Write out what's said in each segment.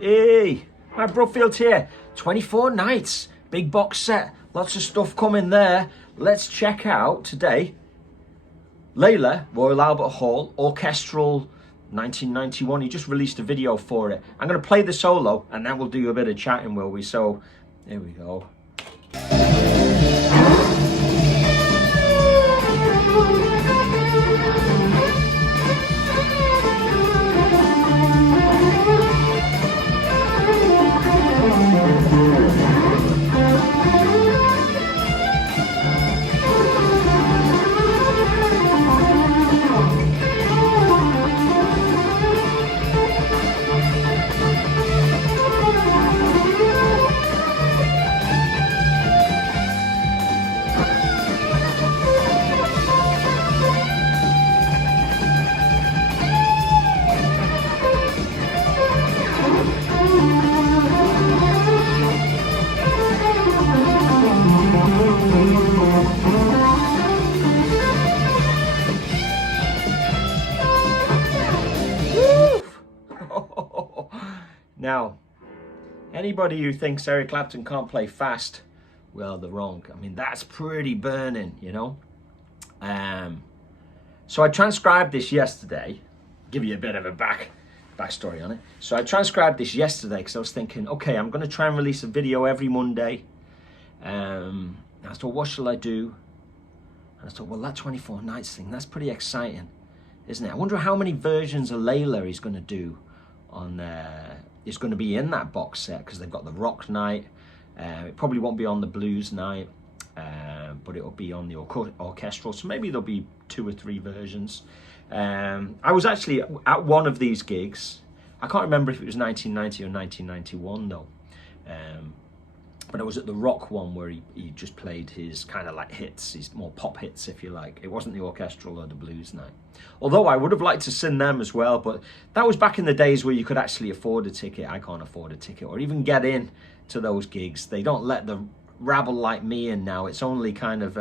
Hey, my Brookfield here. 24 nights, big box set, lots of stuff coming there. Let's check out today Layla, Royal Albert Hall, orchestral 1991. He just released a video for it. I'm going to play the solo and then we'll do a bit of chatting, will we? So, here we go. Now, anybody who thinks Eric Clapton can't play fast, well, they're wrong. I mean, that's pretty burning, you know. So I transcribed this yesterday. Give you a bit of a backstory on it. So I transcribed this yesterday because I was thinking, okay, I'm going to try and release a video every Monday. I thought, what shall I do? And I thought, well, that 24 nights thing, that's pretty exciting, isn't it? I wonder how many versions of Layla he's going to do on is going to be in that box set, because they've got the rock night. It probably won't be on the blues night, but it'll be on the orchestral, so maybe there'll be 2 or 3 versions. I was actually at one of these gigs. I can't remember if it was 1990 or 1991 though, but I was at the rock one where he just played his kind of like hits, his more pop hits, if you like. It wasn't the orchestral or the blues night. Although I would have liked to sing them as well, but that was back in the days where you could actually afford a ticket. I can't afford a ticket or even get in to those gigs. They don't let the rabble like me in now. It's only kind of,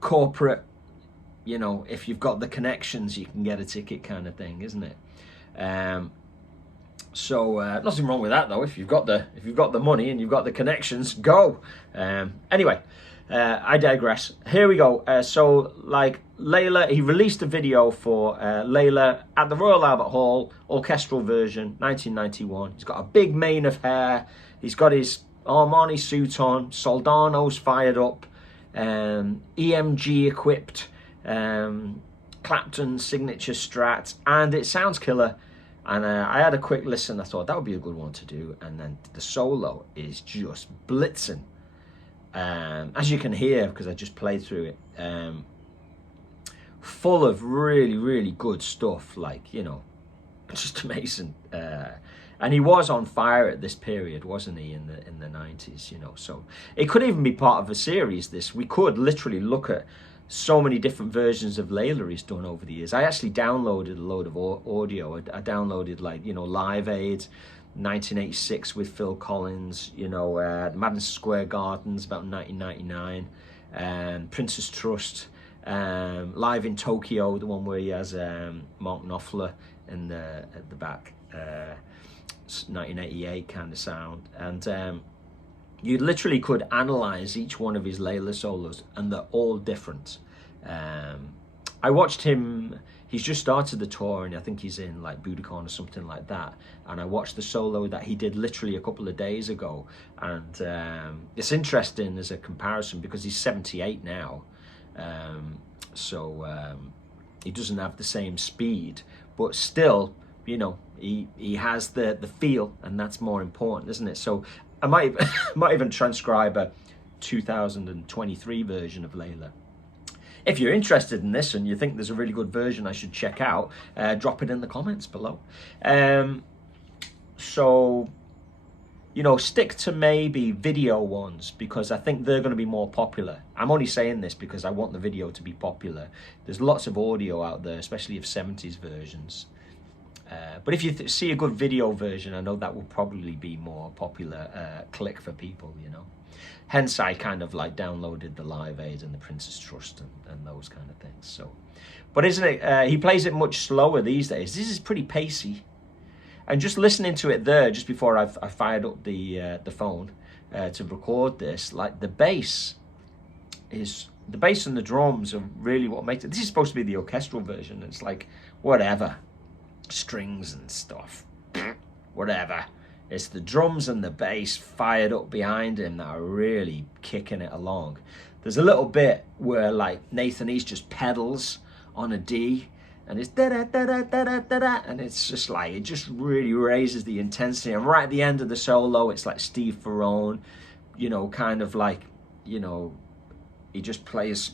corporate, you know, if you've got the connections, you can get a ticket kind of thing, isn't it? So nothing wrong with that though. If you've got the money and you've got the connections, go. Anyway, I digress. Here we go. So like Layla, he released a video for Layla at the Royal Albert Hall, orchestral version, 1991. He's got a big mane of hair. He's got his Armani suit on, Soldano's fired up, EMG equipped, Clapton signature Strat, and it sounds killer. And I had a quick listen. I thought that would be a good one to do. And then the solo is just blitzing. As you can hear, because I just played through it. Full of really, really good stuff. Like, you know, just amazing. And he was on fire at this period, wasn't he, in the 90s, you know. So it could even be part of a series, this. We could literally look at so many different versions of Layla he's done over the years. I actually downloaded a load of audio. I downloaded, like, you know, Live Aid 1986 with Phil Collins, you know, Madison Square Gardens about 1999, Princess Trust, Live in Tokyo, the one where he has Mark Knopfler at the back, 1988 kind of sound. And you literally could analyze each one of his Layla solos, and they're all different. I watched him, he's just started the tour, and I think he's in like Budokan or something like that. And I watched the solo that he did literally a couple of days ago. And it's interesting as a comparison because he's 78 now. So he doesn't have the same speed, but still, you know, he has the feel, and that's more important, isn't it? So I might even transcribe a 2023 version of Layla. If you're interested in this and you think there's a really good version I should check out, drop it in the comments below. So, you know, stick to maybe video ones, because I think they're going to be more popular. I'm only saying this because I want the video to be popular. There's lots of audio out there, especially of 70s versions. But if you see a good video version, I know that will probably be more popular click for people, you know. Hence, I kind of like downloaded the Live Aid and the Princess Trust and those kind of things. So, but isn't it? He plays it much slower these days. This is pretty pacey. And just listening to it there, just before I fired up the phone to record this, like the bass and the drums are really what makes it. This is supposed to be the orchestral version. It's like, whatever, strings and stuff, whatever. It's the drums and the bass fired up behind him that are really kicking it along. There's a little bit where like Nathan East just pedals on a D, and it's da da da da da da da da, and it's just like, it just really raises the intensity. And right at the end of the solo, it's like Steve Ferrone, you know, kind of like, you know, he just plays,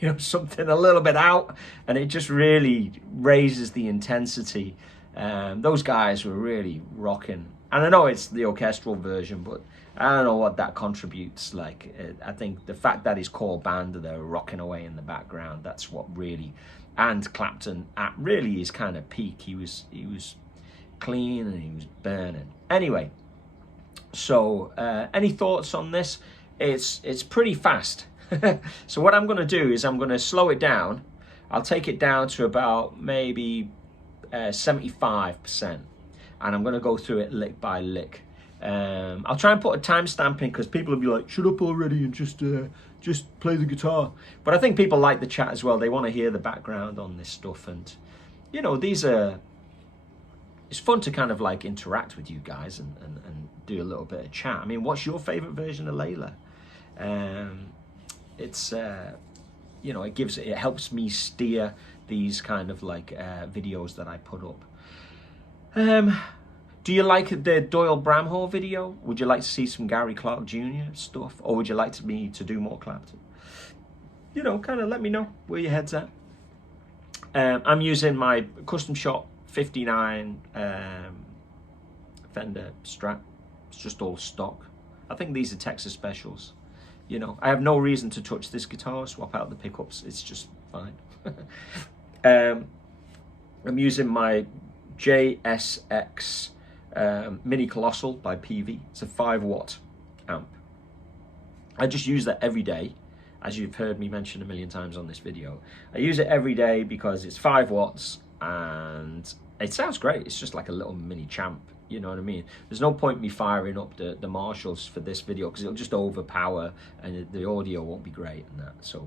you know, something a little bit out, and it just really raises the intensity. Those guys were really rocking. And I know it's the orchestral version, but I don't know what that contributes. Like, I think the fact that his core band are there rocking away in the background, that's what really, and Clapton at really his kind of peak. He was clean and he was burning. Anyway, so any thoughts on this? It's pretty fast. So what I'm going to do is I'm going to slow it down. I'll take it down to about maybe 75%, and I'm going to go through it lick by lick. I'll try and put a timestamp in, because people will be like, shut up already and just play the guitar. But I think people like the chat as well. They want to hear the background on this stuff, and you know, it's fun to kind of like interact with you guys and do a little bit of chat. I mean, what's your favorite version of Layla? It's you know, it helps me steer these kind of like videos that I put up. Do you like the Doyle Bramhall video? Would you like to see some Gary Clark Jr. stuff, or would you like me to do more Clapton? You know, kind of let me know where your head's at. I'm using my custom shop 59 Fender Strat. It's just all stock. I think these are Texas specials. You know, I have no reason to touch this guitar, swap out the pickups, it's just fine. I'm using my JSX Mini Colossal by PV. It's a 5-watt amp. I just use that every day, as you've heard me mention a million times on this video. I use it every day because it's 5 watts and it sounds great. It's just like a little mini champ. You know what I mean? There's no point me firing up the Marshalls for this video, because it'll just overpower and the audio won't be great and that. So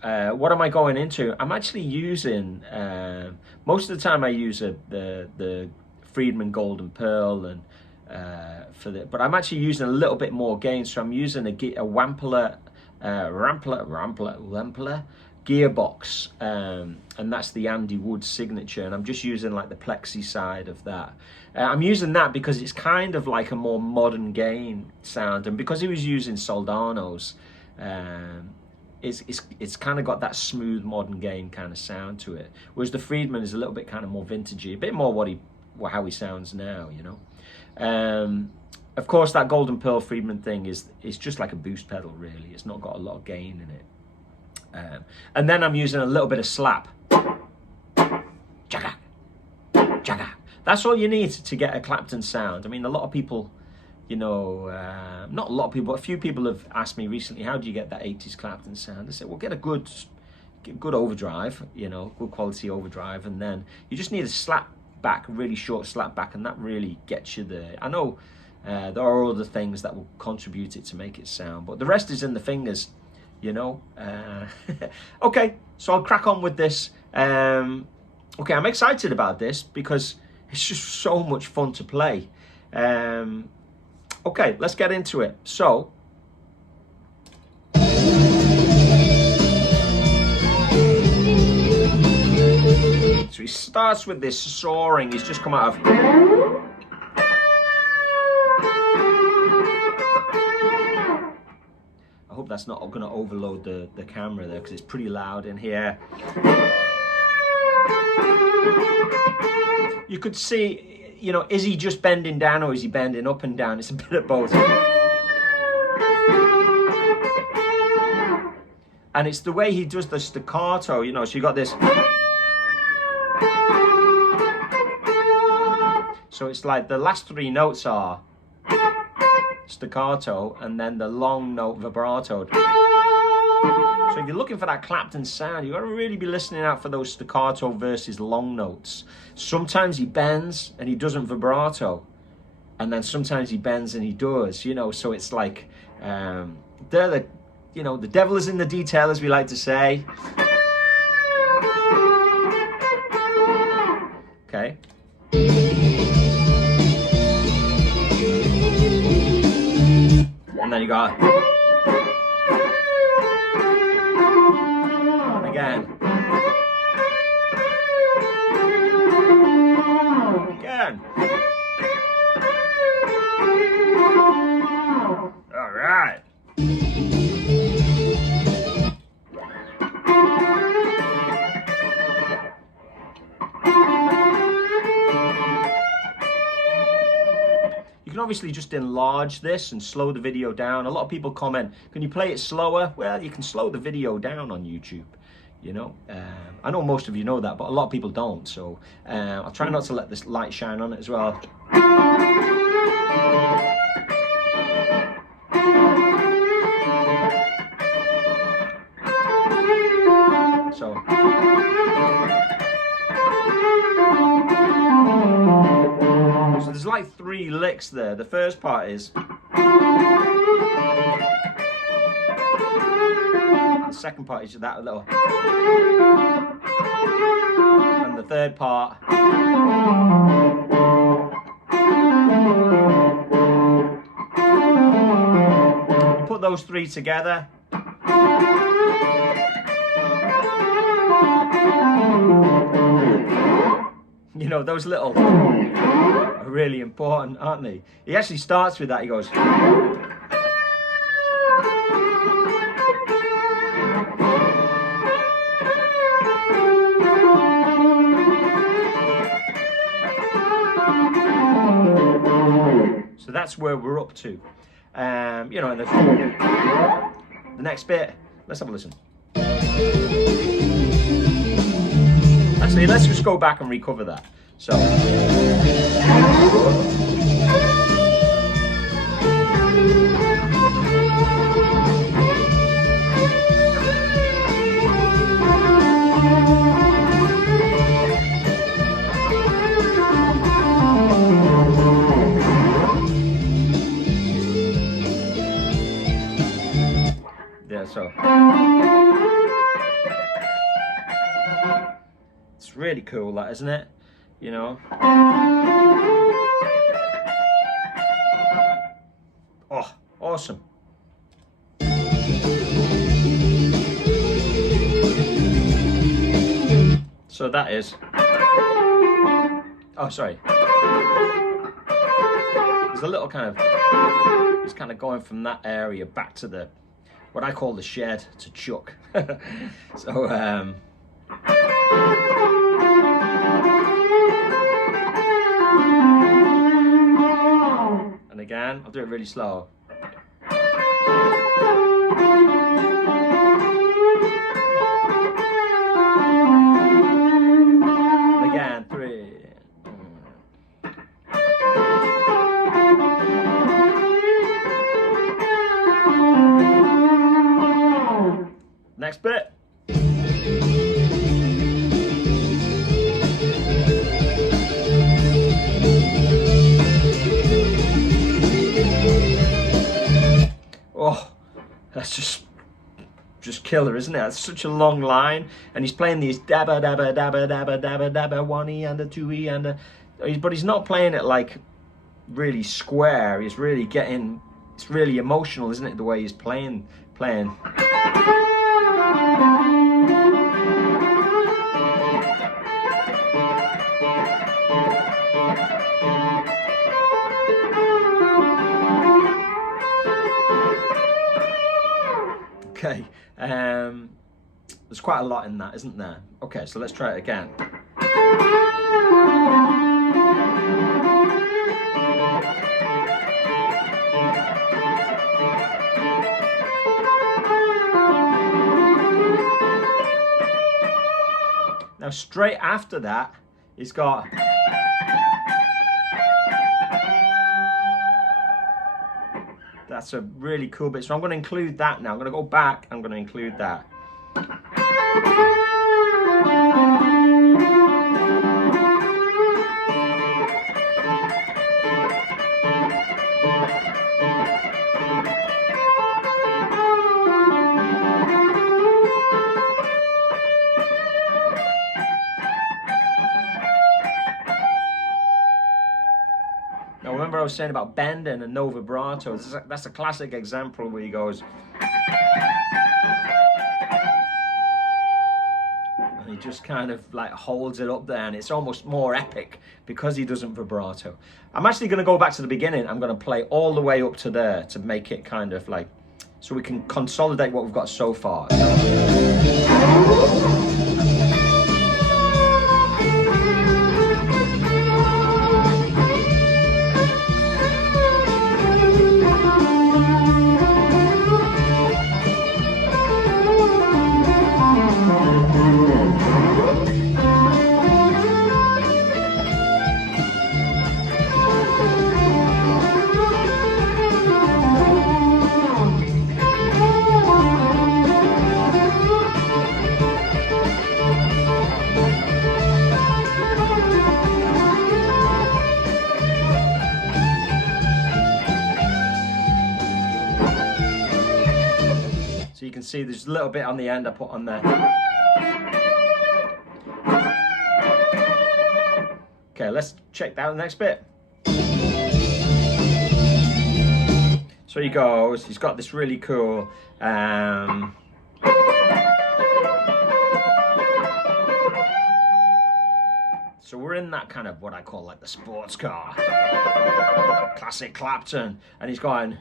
what am I going into? I'm actually using, most of the time I use the Friedman Golden Pearl, and but I'm actually using a little bit more gain. So I'm using a Wampler gearbox, and that's the Andy Wood signature, and I'm just using like the plexi side of that. I'm using that because it's kind of like a more modern gain sound, and because he was using Soldanos, it's kind of got that smooth modern gain kind of sound to it, whereas the Friedman is a little bit kind of more vintagey, a bit more how he sounds now, you know. Of course, that Golden Pearl Friedman thing is just like a boost pedal, really. It's not got a lot of gain in it. And then I'm using a little bit of slap. Jagga, jagga. That's all you need to get a Clapton sound. I mean, a lot of people, you know, not a lot of people, but a few people have asked me recently, how do you get that 80s Clapton sound? I said, well, get a good overdrive, you know, good quality overdrive, and then you just need a slap back, a really short slap back, and that really gets you there. I know there are other things that will contribute it to make it sound, but the rest is in the fingers. You know, okay, so I'll crack on with this. Okay, I'm excited about this because it's just so much fun to play. Okay, let's get into it. So he starts with this soaring. He's just come out of. I hope that's not going to overload the camera there, because it's pretty loud in here. You could see, you know, is he just bending down or is he bending up and down? It's a bit of both. And it's the way he does the staccato, you know, so you got this. So it's like the last 3 notes are staccato, and then the long note vibrato. So if you're looking for that Clapton sound, you've got to really be listening out for those staccato versus long notes. Sometimes he bends and he doesn't vibrato, and then sometimes he bends and he does, you know. So it's like they're the, you know, the devil is in the detail, as we like to say. Okay. And then you got again. Again. All right. You can obviously just enlarge this and slow the video down. A lot of people comment, can you play it slower? Well, you can slow the video down on YouTube, you know. I know most of you know that, but a lot of people don't. So I'll try not to let this light shine on it as well. So there's like 3 licks there. The first part is, the second part is that little, and the third part you put those 3 together. You know, those little are really important, aren't they? He actually starts with that. He goes. So that's where we're up to. You know, and the next bit, let's have a listen. Actually, let's just go back and recover that. So. Yeah, so. It's really cool, that, isn't it? You know. Oh, awesome. So that is. Oh, sorry. There's a little kind of. It's kind of going from that area back to the, what I call the shed, to Chuck. So and again, I'll do it really slow. And again, 3. Next bit. Oh, that's just killer, isn't it? That's such a long line, and he's playing these dabba dabba dabba dabba dabba dabba, 1E and a 2E and a, but he's not playing it like really square. He's really getting, it's really emotional, isn't it? The way he's playing. Okay, there's quite a lot in that, isn't there? Okay, so let's try it again. Now straight after that, he's got that. That's a really cool bit. So I'm going to include that now. I'm going to go back. I'm going to include that. Now remember I was saying about bending and no vibrato. That's a classic example where he goes, and he just kind of like holds it up there, and it's almost more epic because he doesn't vibrato. I'm actually going to go back to the beginning. I'm going to play all the way up to there to make it kind of like, so we can consolidate what we've got so far. So you can see there's a little bit on the end I put on there. Okay, let's check out the next bit. So he goes, he's got this really cool so we're in that kind of what I call like the sports car. Classic Clapton. And he's going,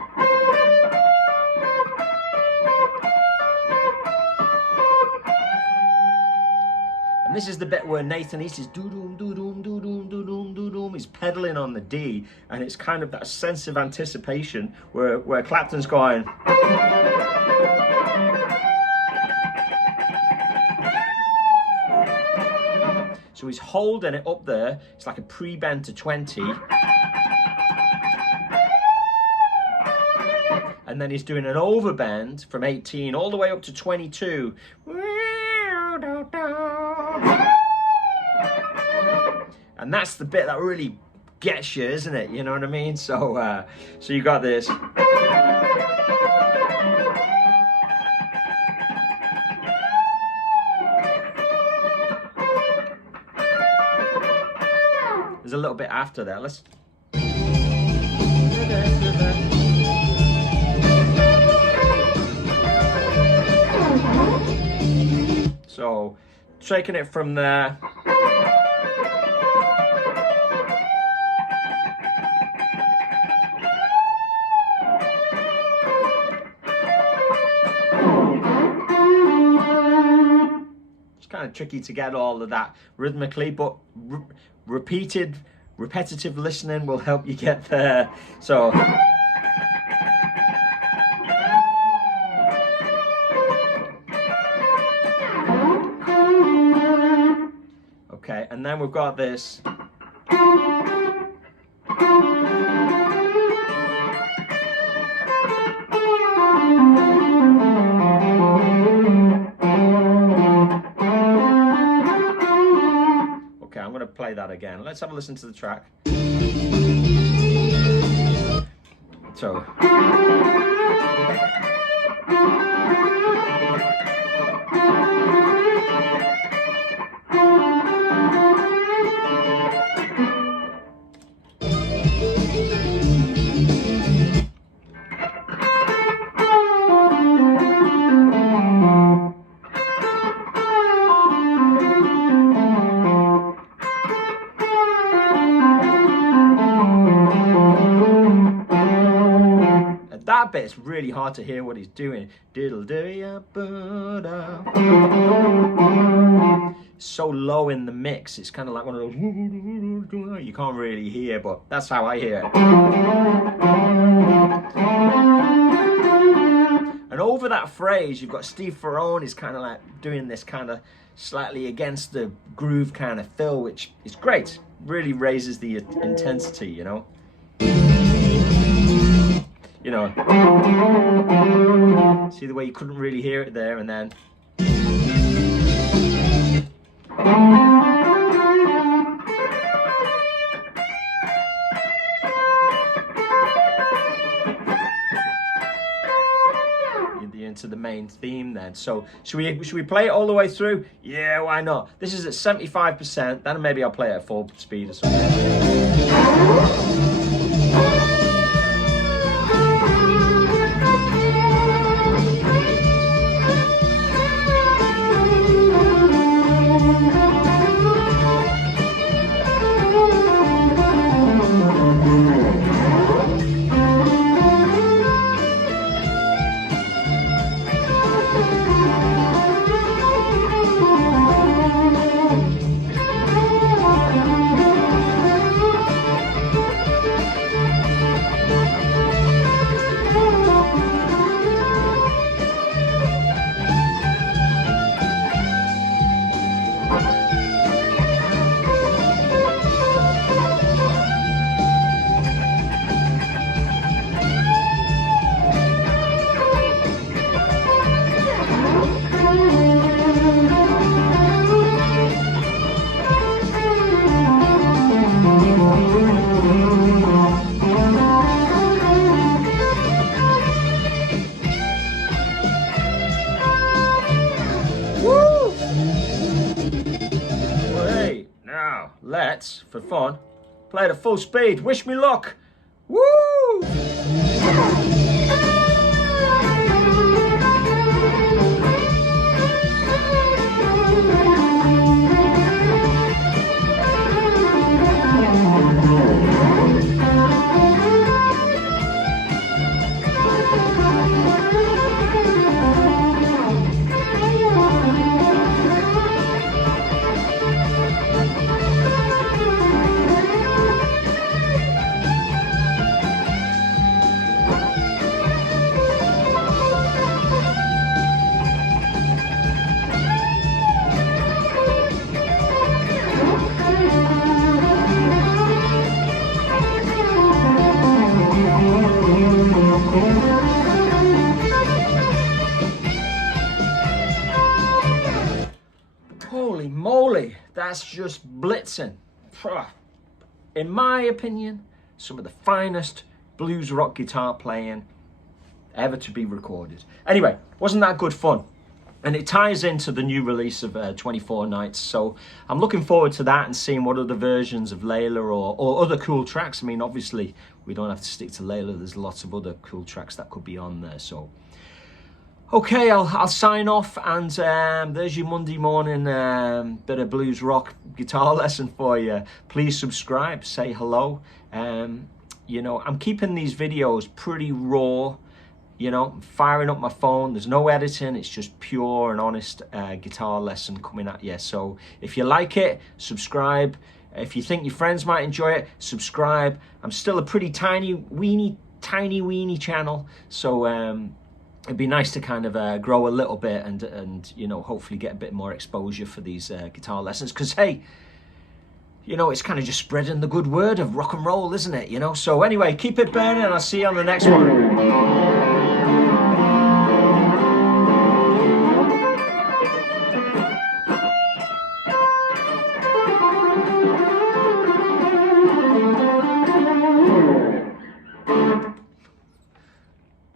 and this is the bit where Nathan East is doo-doom, doo-doom, doo-doom, doo-doom, doo-doom. He's pedaling on the D, and it's kind of that sense of anticipation where Clapton's going. So he's holding it up there. It's like a pre-bend to 20. And then he's doing an overbend from 18 all the way up to 22. And that's the bit that really gets you, isn't it? You know what I mean? So, so you got this. There's a little bit after that. Let's. So, taking it from there. It's kind of tricky to get all of that rhythmically, but repetitive listening will help you get there. So. Okay, and then we've got this. Okay, I'm going to play that again. Let's have a listen to the track. So. That bit's really hard to hear what he's doing. So low in the mix, it's kind of like one of those you can't really hear, but that's how I hear it. And over that phrase, you've got Steve Ferrone is kind of like doing this kind of slightly against the groove kind of fill, which is great. Really raises the intensity, you know. you know, see the way you couldn't really hear it there, and then. Into the main theme then. So should we play it all the way through? Yeah, why not? This is at 75%, then maybe I'll play it at full speed or something. Let's, for fun, play it at full speed. Wish me luck. Woo! Holy moly, that's just blitzing. In my opinion, some of the finest blues rock guitar playing ever to be recorded. Anyway, wasn't that good fun? And it ties into the new release of 24 Nights, so I'm looking forward to that and seeing what other versions of Layla or other cool tracks. I mean, obviously, we don't have to stick to Layla. There's lots of other cool tracks that could be on there, so... Okay, I'll sign off, and there's your Monday morning bit of blues rock guitar lesson for you. Please subscribe, say hello. You know, I'm keeping these videos pretty raw. You know, firing up my phone. There's no editing. It's just pure and honest guitar lesson coming at you. So if you like it, subscribe. If you think your friends might enjoy it, subscribe. I'm still a pretty tiny weeny channel, so it'd be nice to kind of grow a little bit and you know, hopefully get a bit more exposure for these guitar lessons, because hey, you know, it's kind of just spreading the good word of rock and roll, isn't it? You know, so anyway, keep it burning, and I'll see you on the next one.